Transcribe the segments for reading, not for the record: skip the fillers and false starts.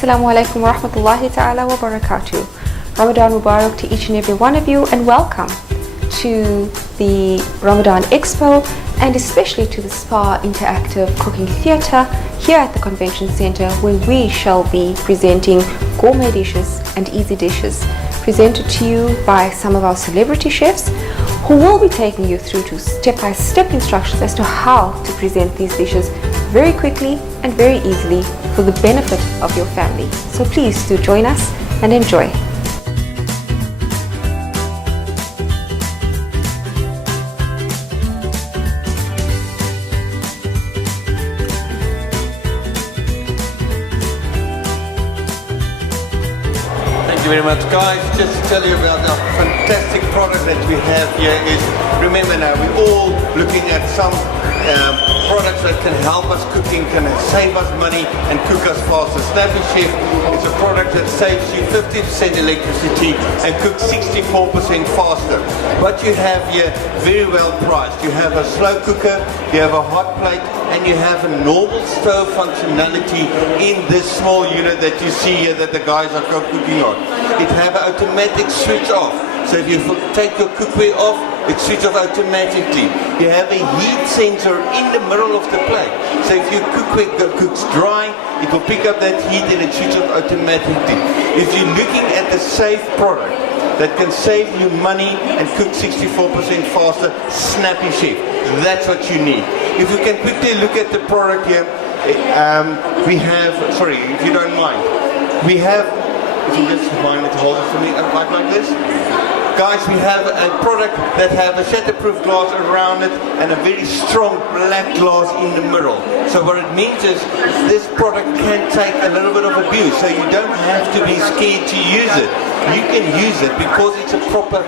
Assalamu alaikum wa rahmatullahi ta'ala wa barakatuh. Ramadan Mubarak to each and every one of you, and welcome to the Ramadan Expo and especially to the Spa Interactive Cooking Theatre here at the Convention Centre, where we shall be presenting gourmet dishes and easy dishes presented to you by some of our celebrity chefs who will be taking you through to step-by-step instructions as to how to present these dishes very quickly and very easily for the benefit of your family. So please do join us and enjoy. Thank you very much, guys. Just to tell you about our fantastic product that we have here is, remember now, we're all looking at some products that can help us cooking, can save us money and cook us faster. Snappy Chef is a product that saves you 50% electricity and cooks 64% faster. What you have here, very well priced. You have a slow cooker, you have a hot plate, and you have a normal stove functionality in this small unit that you see here that the guys are cooking on. It have an automatic switch off. So if you take your cookware off, it switches off automatically. You have a heat sensor in the middle of the plate. So if your cookware cooks dry, it will pick up that heat and it switches off automatically. If you're looking at the safe product that can save you money and cook 64% faster, Snappy Chef. That's what you need. If you can quickly look at the product here, we have, sorry, if you don't mind, we have, if you just mind to hold it for me, like this. Guys, we have a product that have a shatterproof glass around it and a very strong black glass in the middle. So what it means is this product can take a little bit of abuse, so you don't have to be scared to use it. You can use it because it's a proper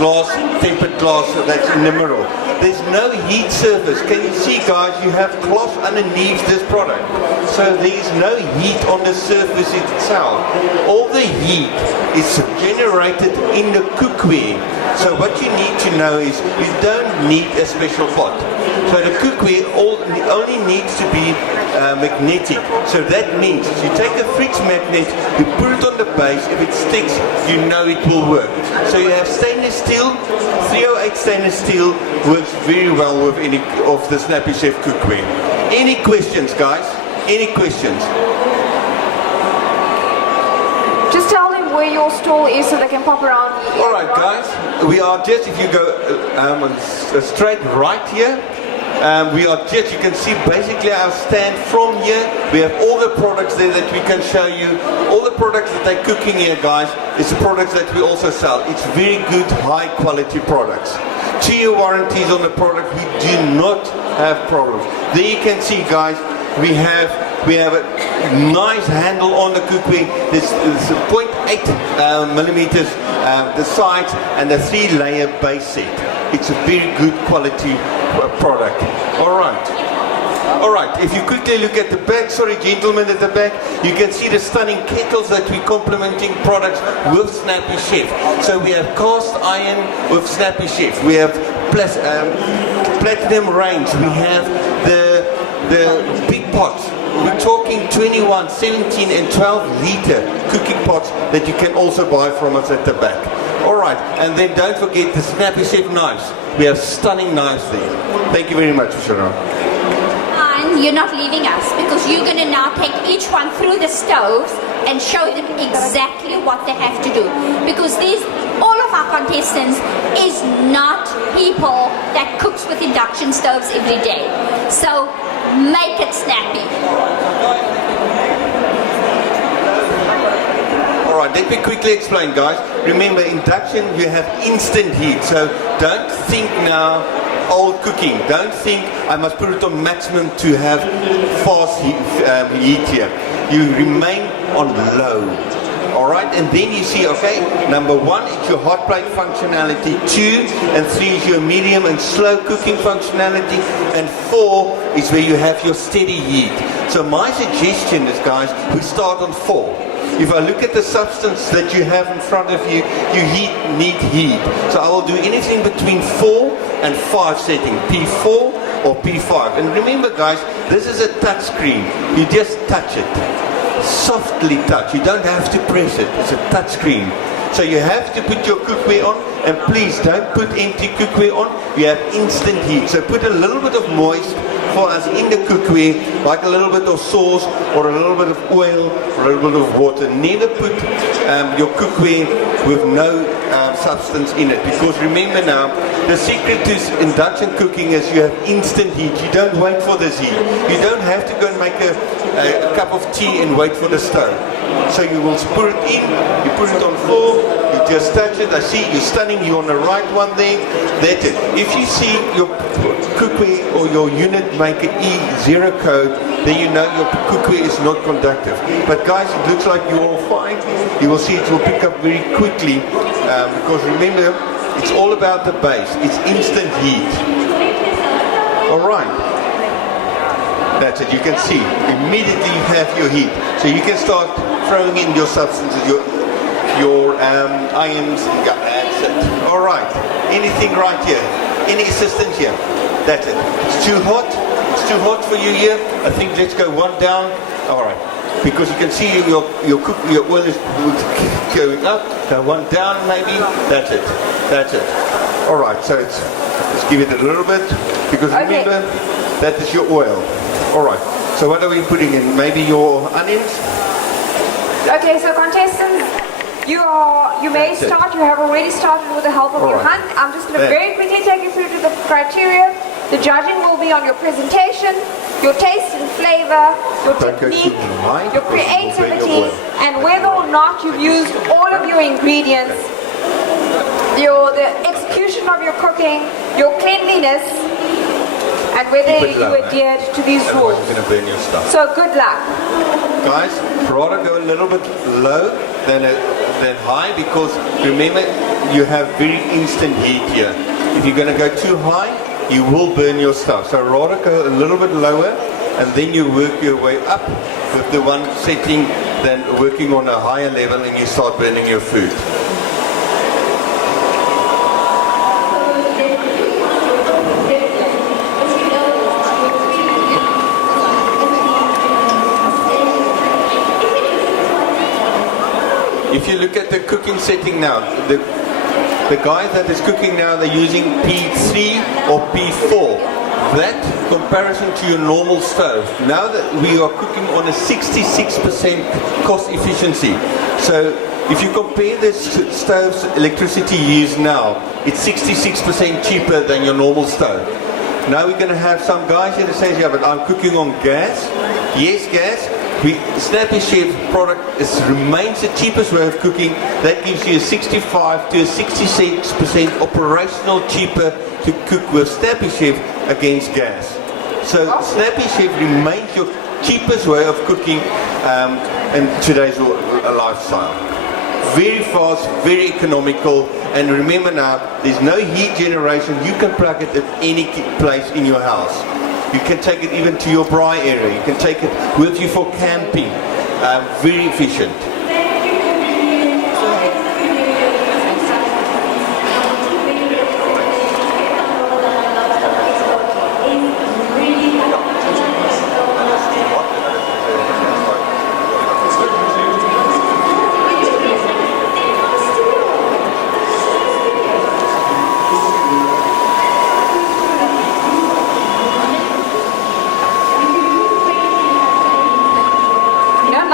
glass, tempered glass that's in the middle. There's no heat surface. Can you see, guys, you have cloth underneath this product. So there's no heat on the surface itself. All the heat is generated in the cookware. So what you need to know is you don't need a special pot. So the cookware only needs to be magnetic. So that means you take a fridge magnet, you put it on the base, if it sticks, you know it will work. So you have stainless steel, 308 stainless steel, works very well with any of the Snappy Chef cookware. Any questions, guys? Any questions? Just tell them where your stall is so they can pop around. Alright, guys, we are just, if you go straight right here, we are just, you can see basically our stand from here. We have all the products there that we can show you. All the products that they're cooking here, guys, is the products that we also sell. It's very good, high quality products. 2-year warranties on the product. We do not have problems. There you can see, guys, we have a nice handle on the cookware. This is 0.8 millimeters the sides and a 3-layer base set. It's a very good quality product. Alright, if you quickly look at the back, sorry gentlemen at the back, you can see the stunning kettles that we're complementing products with Snappy Chef. So we have cast iron with Snappy Chef. We have platinum range. We have the big pots. We're talking 21, 17 and 12 liter cooking pots that you can also buy from us at the back. Alright, and then don't forget the Snappy Chef knives. We have stunning knives there. Thank you very much, Shanaaz. And you're not leaving us, because you're going to now take each one through the stoves and show them exactly what they have to do. Because all of our contestants is not people that cooks with induction stoves every day. So make it snappy. Alright, let me quickly explain, guys. Remember, induction, you have instant heat. So don't think now old cooking. Don't think I must put it on maximum to have fast heat here. You remain on low. Alright, and then you see, okay, number 1 is your hot plate functionality, 2 and 3 is your medium and slow cooking functionality, and 4 is where you have your steady heat. So my suggestion is, guys, we start on 4. If I look at the substance that you have in front of you, you need heat. So I will do anything between 4 and 5 setting, P4 or P5. And remember, guys, this is a touch screen. You just touch it. softly touch. You don't have to press it. It's a touch screen. So you have to put your cookware on, and please don't put empty cookware on. You have instant heat. So put a little bit of moist for us in the cookware, like a little bit of sauce or a little bit of oil or a little bit of water. Never put your cookware with no substance in it, because remember now, the secret to induction cooking is you have instant heat. You don't wait for this heat. You don't have to go and make a cup of tea and wait for the stove. So you will pour it in, you put it on floor, you just touch it. I see you're stunning, you're on the right one there. That's it. If you see your cookware or your unit make an E0 code, then you know your cookware is not conductive. But guys, it looks like you're all fine. You will see it will pick up very quickly, because remember, it's all about the base. It's instant heat. Alright. That's it. You can see immediately you have your heat. So you can start throwing in your substances, your irons. That's it. Alright. Anything right here? Any assistance here? That's it. It's too hot. It's too hot for you here. I think let's go one down. Alright. Because you can see your oil is going up. So one down maybe. That's it. That's it. Alright, so let's give it a little bit. Because remember, that is your oil. Alright, so what are we putting in? Maybe your onions? Okay, so contestants, you have already started with the help of your hand. I'm just going to very quickly take you through to the criteria. The judging will be on your presentation, your taste and flavor, your technique, your creativity, and whether or not you've used all of your ingredients, the execution of your cooking, your cleanliness, and whether you adhered to these rules. You're going to burn your stuff. So good luck. Guys, rather go a little bit low than high, because remember, you have very instant heat here. If you're going to go too high, you will burn your stuff. So rather go a little bit lower, and then you work your way up with the one setting, than working on a higher level and you start burning your food. If you look at the cooking setting now, the guy that is cooking now, they're using P3 or P4. That comparison to your normal stove. Now that we are cooking on a 66% cost efficiency. So if you compare the stove's electricity used now, it's 66% cheaper than your normal stove. Now we're going to have some guys here that say, yeah, but I'm cooking on gas. Yes, gas. Snappy Chef product remains the cheapest way of cooking. That gives you a 65 to a 66% operational cheaper to cook with Snappy Chef against gas. So Snappy Chef remains your cheapest way of cooking in today's lifestyle. Very fast, very economical, and remember now, there's no heat generation. You can plug it at any place in your house. You can take it even to your braai area. You can take it with you for camping. Very efficient.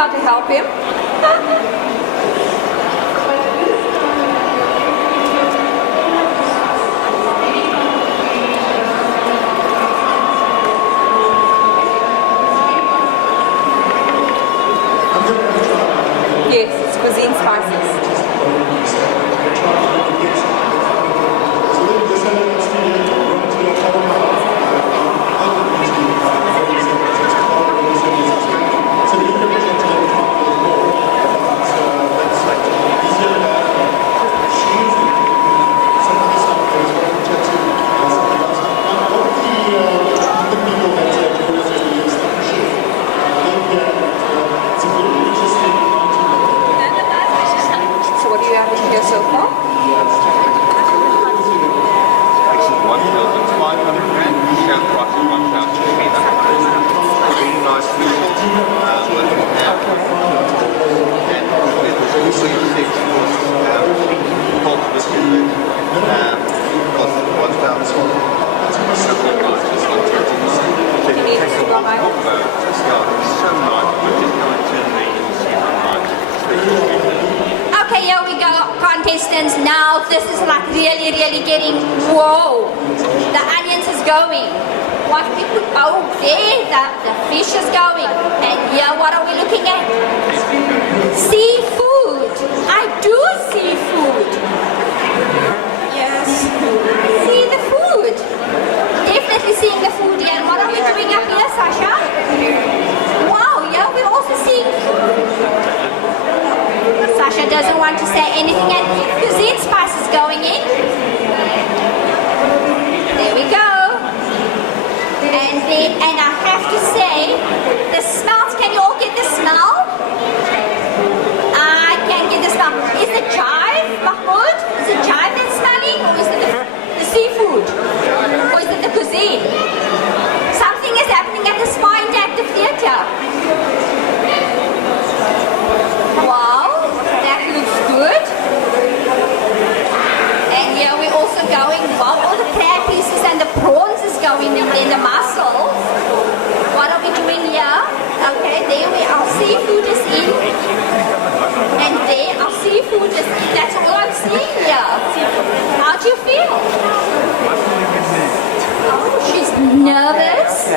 To help him. Yes, it's cuisine spices. contestants, now this is like really, really getting, whoa, the onions is going. What we put, oh, there, the fish is going. And here, what are we looking at? Seafood. I do see food. Yes. See the food. Definitely seeing the food here. And what are we doing up here, Sasha? Wow, yeah, we're also seeing food. Sasha doesn't want to say anything, and cuisine spice is going in. There we go. And I have to say, the smells, can you all get the smell? I can get the smell. Is it jive, Mahmoud? Is it jive that's smelling? Or is it the seafood? Or is it the cuisine? Something is happening at the Spa Interactive Theatre. Wow, that looks good. And here we're also going, wow, all the crab pieces and the prawns is going in there, the mussels. What are we doing here? Okay, there our seafood is in. And there our seafood is in. That's all I'm seeing here. How do you feel? Oh, she's nervous.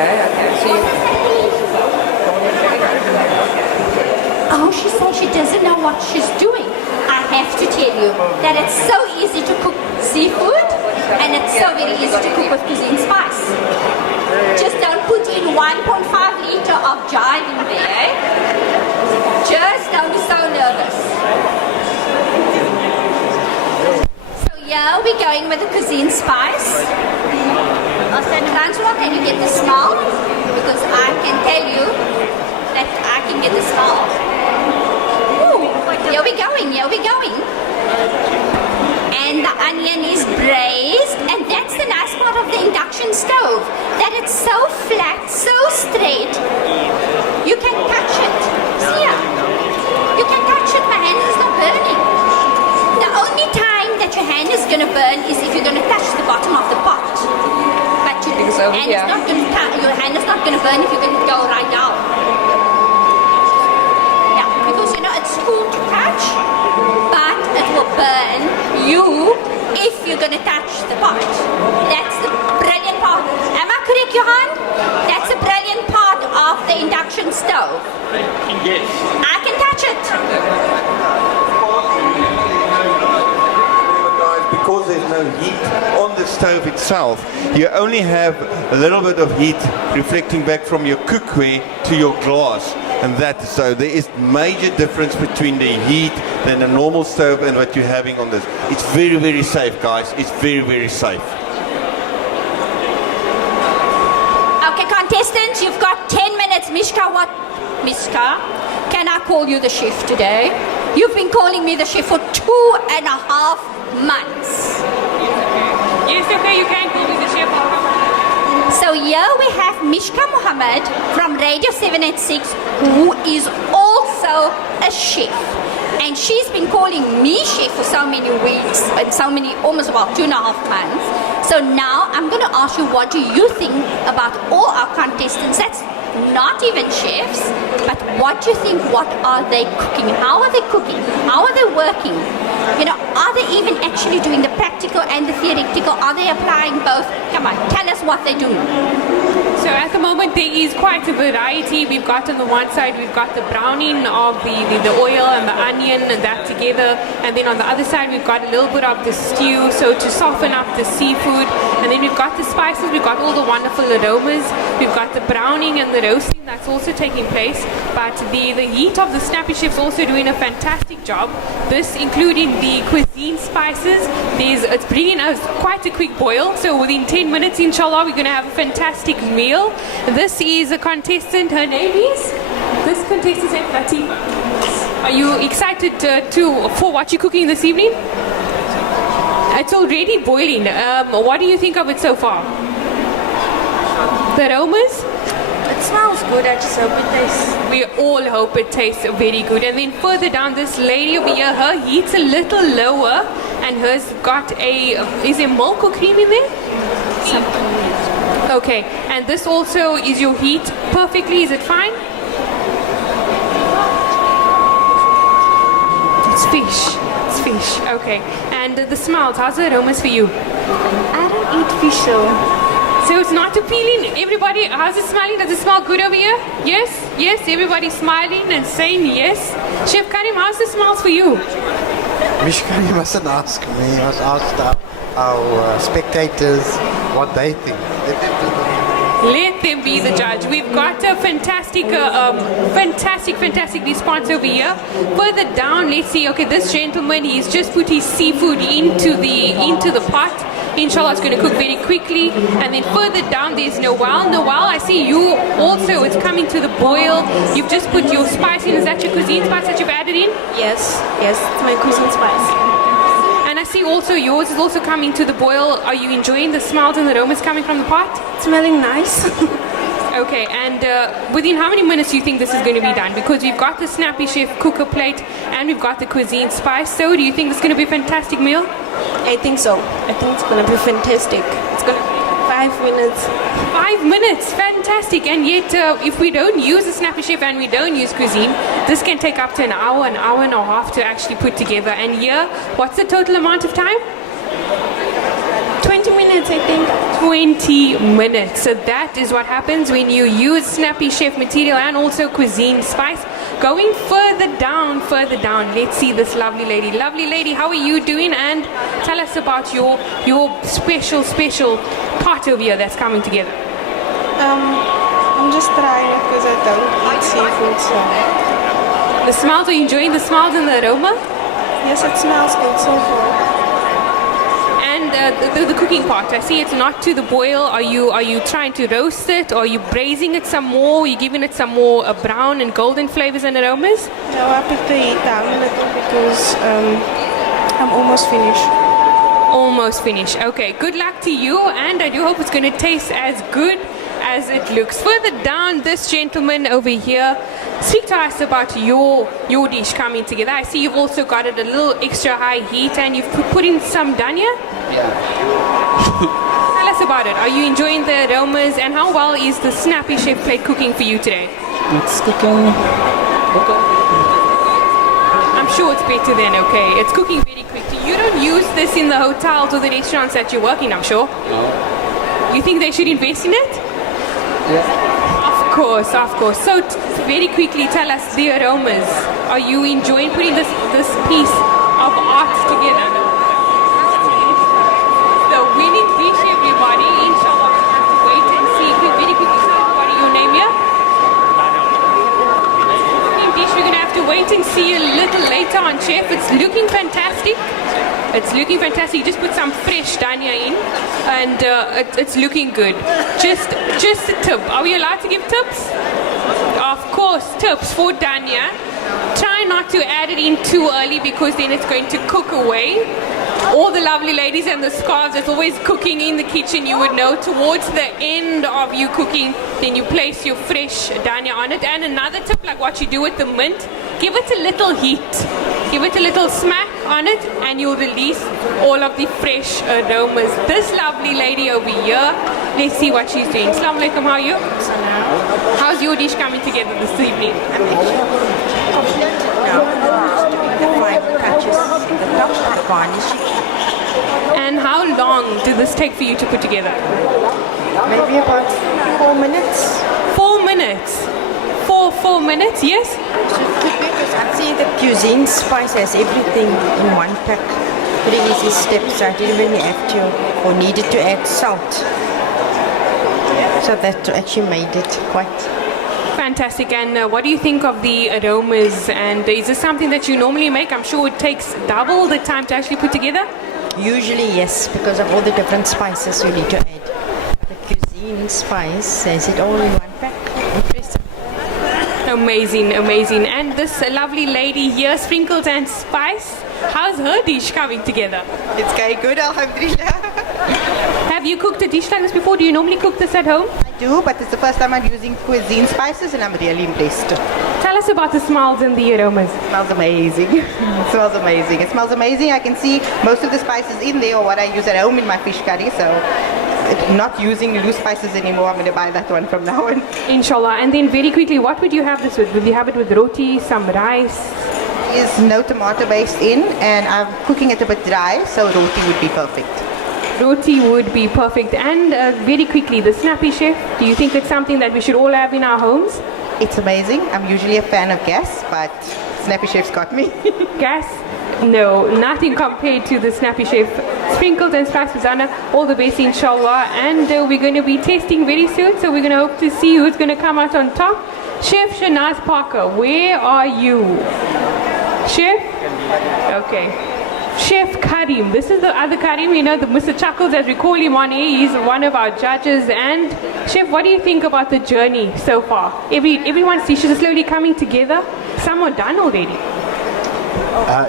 Oh, she said she doesn't know what she's doing. I have to tell you that it's so easy to cook seafood and it's so very easy to cook with cuisine spice. Just don't put in 1.5 liter of jive in there. Just don't be so nervous. So yeah, we're going with the cuisine spice. Francois, can you get the smell? Because I can tell you that I can get the smell. Ooh, here we're going, here we're going. And the onion is braised, and that's the nice part of the induction stove, that it's so flat, so straight, you can touch it. See ya? You can touch it, my hand is not burning. The only time that your hand is going to burn is if you're going to touch the bottom of the pot. But your hand is not going to burn if you're going to go right down. Yeah, because it's cool to touch, but it will burn you if you're going to touch the pot. That's the brilliant part. Am I correct, Johan? That's a brilliant part of the induction stove. Yes. I can touch it. Because there's no heat on the stove itself, you only have a little bit of heat reflecting back from your cookware to your glass, and so there is major difference between the heat than a normal stove and what you're having on this. It's very, very safe, guys. It's very, very safe. Okay, contestants, you've got 10 minutes. Mishka, Mishka, can I call you the chef today? You've been calling me the chef for 2.5 months. Yes, okay, you can call me the chef. So here we have Mishka Mohammed from Radio 786, who is also a chef. And she's been calling me chef for so many weeks, and almost about 2.5 months. So now I'm going to ask you, what do you think about all our contestants? That's not even chefs, but what do you think? What are they cooking? How are they cooking? How are they working? Are they even actually doing the practical and the theoretical? Are they applying both? Come on, tell us what they do. So at the moment there is quite a variety. We've got on the one side, we've got the browning of the oil and the onion and that together. And then on the other side, we've got a little bit of the stew, so to soften up the seafood. And then we've got the spices, we've got all the wonderful aromas. We've got the browning and the roasting that's also taking place. But the heat of the Snappy Chef's also doing a fantastic job. This including the cuisine spices. It's bringing us quite a quick boil. So within 10 minutes, inshallah, we're going to have a fantastic meal. This is a contestant. Her name is? This contestant is Latifa. Are you excited for what you're cooking this evening? It's already boiling. What do you think of it so far? The aromas? It smells good. I just hope it tastes. We all hope it tastes very good. And then further down, this lady over here, her heat's a little lower, and hers got is there milk or cream in there? Okay, and this also is your heat perfectly. Is it fine? It's fish. It's fish. fish. Okay. And the smells, how's the aromas for you? I don't eat fish, So it's not appealing. Everybody, how's it smelling? Does it smell good over here? Yes? Yes? Everybody's smiling and saying yes? Chef Karim, how's the smells for you? Mishka, you mustn't ask me. You must ask our spectators what they think. Let them be the judge. We've got a fantastic response over here. Further down, let's see. Okay, this gentleman, he's just put his seafood into the pot. Inshallah, it's going to cook very quickly. And then further down, there's Noel. Noel, I see you also. It's coming to the boil. You've just put your spice in. Is that your cuisine spice that you've added in? Yes, it's my cuisine spice. And I see also yours is also coming to the boil. Are you enjoying the smells and the aromas coming from the pot? It's smelling nice. Okay, and within how many minutes do you think this is going to be done? Because we've got the Snappy Chef cooker plate and we've got the cuisine spice. So do you think this is going to be a fantastic meal? I think so. I think it's going to be fantastic. It's going to be 5 minutes. 5 minutes, fantastic. And yet, if we don't use the Snappy Chef and we don't use cuisine, this can take up to an hour and a half to actually put together. And here, what's the total amount of time? 20 minutes, I think. 20 minutes. So that is what happens when you use Snappy Chef material and also cuisine spice. Going further down, let's see this lovely lady. Lovely lady, how are you doing? And tell us about your special pot over here that's coming together. I'm just trying it because I don't eat seafood, so... The smells, are you enjoying the smells and the aroma? Yes, it smells good so far. And the cooking part, I see it's not to the boil. Are you trying to roast it, or are you braising it some more? Are you giving it some more brown and golden flavors and aromas? No, I put the heat down a little because I'm almost finished. Almost finished. Okay, good luck to you, and I do hope it's going to taste as good as it looks. Further down, this gentleman over here, speak to us about your dish coming together. I see you've also got it a little extra high heat, and you've put in some dania. Yeah. Tell us about it. Are you enjoying the aromas, and how well is the Snappy Chef plate cooking for you today? It's cooking. Okay. I'm sure it's better than okay. It's cooking very quickly. You don't use this in the hotels or the restaurants that you're working, I'm sure. No. You think they should invest in it? Yeah. Of course. So very quickly, tell us the aromas. Are you enjoying putting this piece of art together? The winning dish, everybody. Inshallah, we'll have to wait and see. Very quickly, what is your name here? Winning dish, we're going to have to wait and see a little later on, Chef. It's looking fantastic. You just put some fresh dania in, and it's looking good. Just a tip. Are we allowed to give tips? Of course, tips for dania. Try not to add it in too early because then it's going to cook away. All the lovely ladies and the scarves that's always cooking in the kitchen, you would know towards the end of you cooking, then you place your fresh dania on it. And another tip, like what you do with the mint, give it a little heat. Give it a little smack on it and you'll release all of the fresh aromas. This lovely lady over here, let's see what she's doing. Assalamu alaikum, how are you? How's your dish coming together this evening? And how long did this take for you to put together? Maybe about 4 minutes. 4 minutes? 4 minutes, yes? Because I see the cuisine spice has everything in one pack. Pretty easy steps. I didn't really have to or needed to add salt. So that actually made it quite fantastic. And what do you think of the aromas? And is this something that you normally make? I'm sure it takes double the time to actually put together. Usually yes, because of all the different spices you need to add. The cuisine spice has it all in one pack. Interesting. Amazing. And this lovely lady here, Sprinkles and Spice, how's her dish coming together? It's going good, alhamdulillah. Have you cooked a dish like this before? Do you normally cook this at home? I do, but it's the first time I'm using cuisine spices and I'm really impressed. Tell us about the smells and the aromas. It smells amazing. It smells amazing. I can see most of the spices in there or what I use at home in my fish curry, so not using loose spices anymore. I'm going to buy that one from now on. Inshallah. And then very quickly, what would you have this with? Would you have it with roti, some rice? is no tomato based in, and I'm cooking it a bit dry, so roti would be perfect. Roti would be perfect. And very quickly, the Snappy Chef, do you think it's something that we should all have in our homes? It's amazing. I'm usually a fan of gas, but Snappy Chef's got me. Gas? No, nothing compared to the Snappy Chef. Sprinkled and spiced lasagna, all the best inshallah. And we're going to be testing very soon, so we're going to hope to see who's going to come out on top. Chef Shanaaz Parker, where are you? Chef? Okay. Chef Karim, this is the other Karim, you know, the Mr. Chuckles as we call him on here. He's one of our judges. And Chef, what do you think about the journey so far? Everyone's dishes are slowly coming together. Some are done already.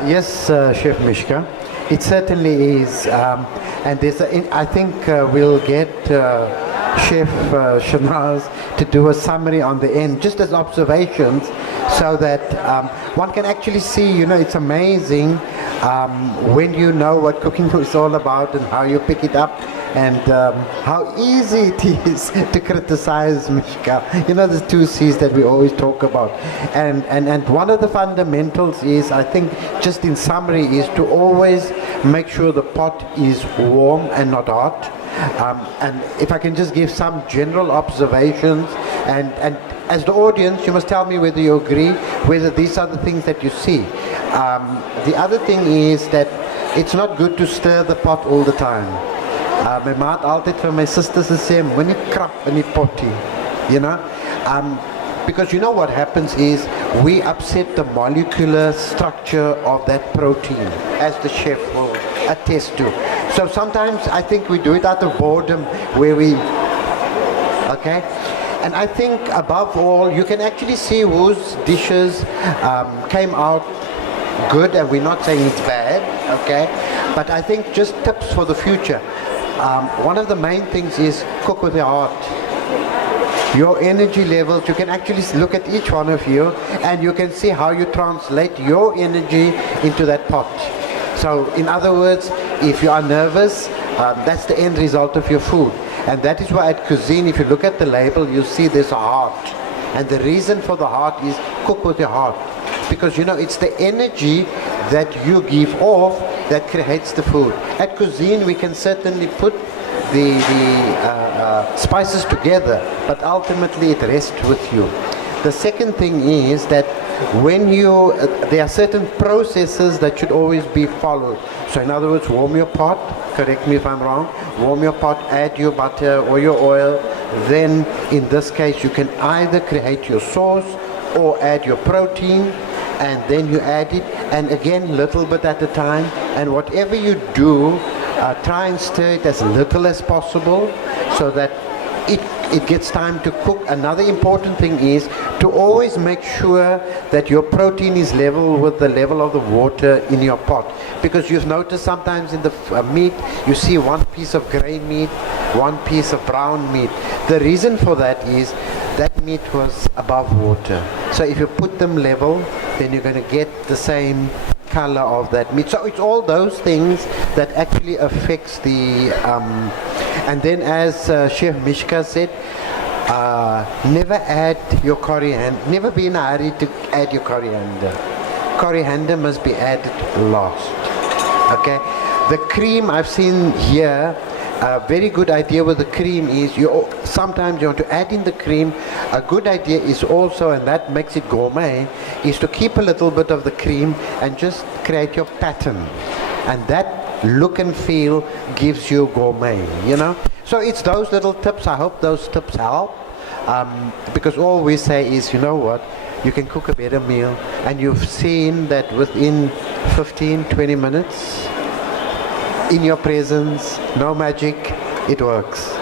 Yes, Chef Mishka, it certainly is. And there's I think we'll get Chef Shanaaz to do a summary on the end, just as observations, so that one can actually see, you know, it's amazing when you know what cooking is all about and how you pick it up, and how easy it is to criticize, Mishka. You know, the two C's that we always talk about. And one of the fundamentals is, I think, just in summary, is to always make sure the pot is warm and not hot. And if I can just give some general observations, and as the audience, you must tell me whether you agree, whether these are the things that you see. The other thing is that it's not good to stir the pot all the time. My ma het altyd vir my sisters gesê, moenie krap in die potty, you know. Because you know what happens is we upset the molecular structure of that protein, as the chef will attest to. So sometimes I think we do it out of boredom, where we, okay? And I think above all, you can actually see whose dishes came out good, and we're not saying it's bad, okay? But I think just tips for the future. One of the main things is cook with your heart. Your energy levels, you can actually look at each one of you, and you can see how you translate your energy into that pot. So in other words, if you are nervous, that's the end result of your food. And that is why at cuisine, if you look at the label, you see there's a heart. And the reason for the heart is cook with your heart. Because, you know, it's the energy that you give off that creates the food. At cuisine, we can certainly put the spices together, but ultimately it rests with you. The second thing is that when you, there are certain processes that should always be followed. So in other words, warm your pot, correct me if I'm wrong, warm your pot, add your butter or your oil, then in this case you can either create your sauce or add your protein, and then you add it, and again little bit at a time, and whatever you do, try and stir it as little as possible so that it gets time to cook. Another important thing is to always make sure that your protein is level with the level of the water in your pot, because you've noticed sometimes in the meat you see one piece of grey meat, one piece of brown meat. The reason for that is that meat was above water. So if you put them level, then you're going to get the same color of that meat. So it's all those things that actually affects the and then as Chef Mishka said, never add your coriander, never be in a hurry to add your coriander. Coriander must be added last. Okay, the cream I've seen here, a very good idea with the cream is sometimes you want to add in the cream. A good idea is also, and that makes it gourmet, is to keep a little bit of the cream and just create your pattern, and that look and feel gives you gourmet, you know. So it's those little tips. I hope those tips help, because all we say is, you know what, you can cook a better meal, and you've seen that within 15-20 minutes in your presence, no magic, it works.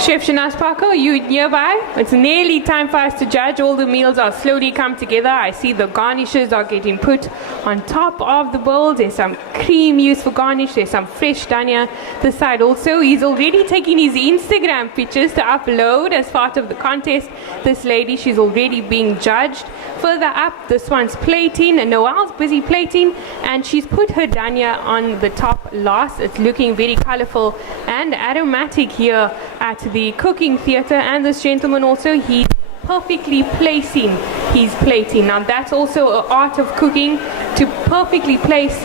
Chef Shanaaz Parker, are you nearby? It's nearly time for us to judge. All the meals are slowly come together. I see the garnishes are getting put on top of the bowls. There's some cream used for garnish. There's some fresh dhania. This side also, he's already taking his Instagram pictures to upload as part of the contest. This lady, she's already being judged. Further up, this one's plating, and Noel's busy plating, and she's put her dhania on the top last. It's looking very colorful and aromatic here at the cooking theater. And this gentleman also, he's perfectly placing his plating. Now that's also an art of cooking, to perfectly place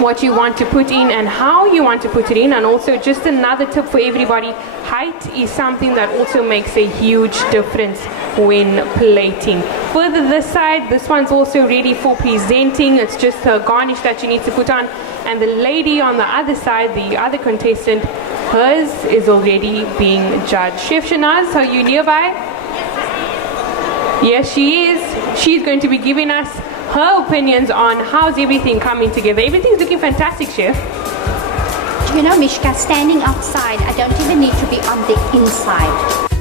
what you want to put in and how you want to put it in. And also, just another tip for everybody, height is something that also makes a huge difference when plating. Further this side, this one's also ready for presenting. It's just a garnish that you need to put on. And the lady on the other side, the other contestant, hers is already being judged. Chef Shanaaz, are you nearby? Yes, she is. She's going to be giving us her opinions on how's everything coming together. Everything's looking fantastic, Chef. You know, Mishka, standing outside, I don't even need to be on the inside.